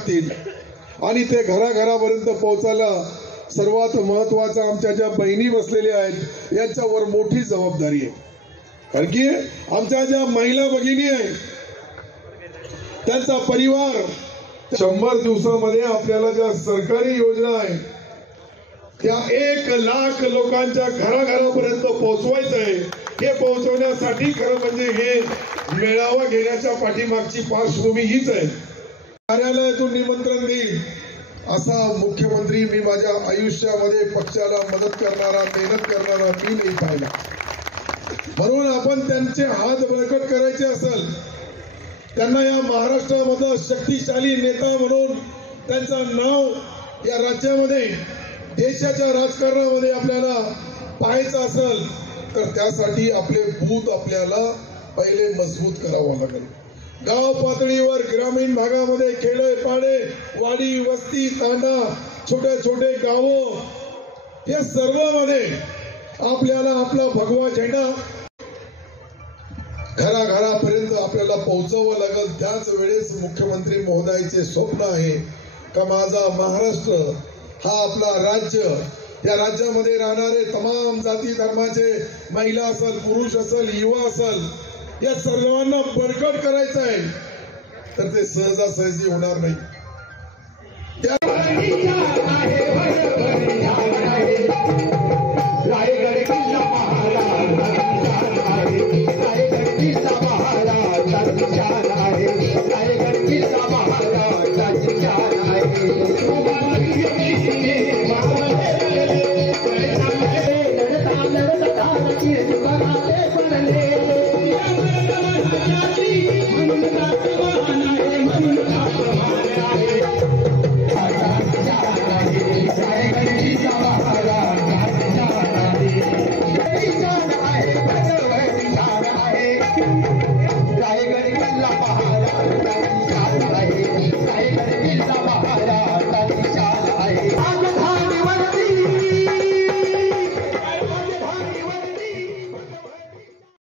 लागतील आणि ते घराघरापर्यंत पोहोचायला सर्वात महत्वाचा आमच्या ज्या बहिणी बसलेल्या आहेत यांच्यावर मोठी जबाबदारी आहे. कारण की आमच्या ज्या महिला भगिनी आहेत त्यांचा परिवार 100 दिवसामध्ये आपल्याला ज्या सरकारी योजना आहे त्या 1 लाख लोकांच्या घराघरापर्यंत पोहोचवायचं आहे. हे पोहोचवण्यासाठी खरं म्हणजे हे मेळावा घेण्याच्या पाठीमागची पार्श्वभूमी हीच आहे. कार्यालयातून निमंत्रण देईल असा मुख्यमंत्री मी माझ्या आयुष्यामध्ये पक्षाला मदत करणारा मेहनत करणारा मी नाही पाहिला. म्हणून आपण त्यांचे हात बळकट करायचे असेल त्यांना या महाराष्ट्रामधला शक्तिशाली नेता म्हणून त्यांचं नाव या राज्यामध्ये देशाच्या राजकारणामध्ये आपल्याला पाहायचं असेल तर त्यासाठी आपले बूथ आपल्याला पहिले मजबूत करावं लागेल. गाव पातळीवर ग्रामीण भागामध्ये खेडे पाडे वाडी वस्ती तांडा छोटे छोटे गावं या सर्वांमध्ये आपल्याला आपला भगवा झेंडा घराघरापर्यंत आपल्याला पोहोचवावं लागेल. त्याच वेळेस मुख्यमंत्री महोदयाचे स्वप्न आहे का माझा महाराष्ट्र हा आपला राज्य या राज्यामध्ये राहणारे तमाम जाती धर्माचे महिला असेल पुरुष असेल युवा असेल या सर्वांना बळकट करायचं आहे तर ते सहजासहजी होणार नाही. लड़ता लड़ता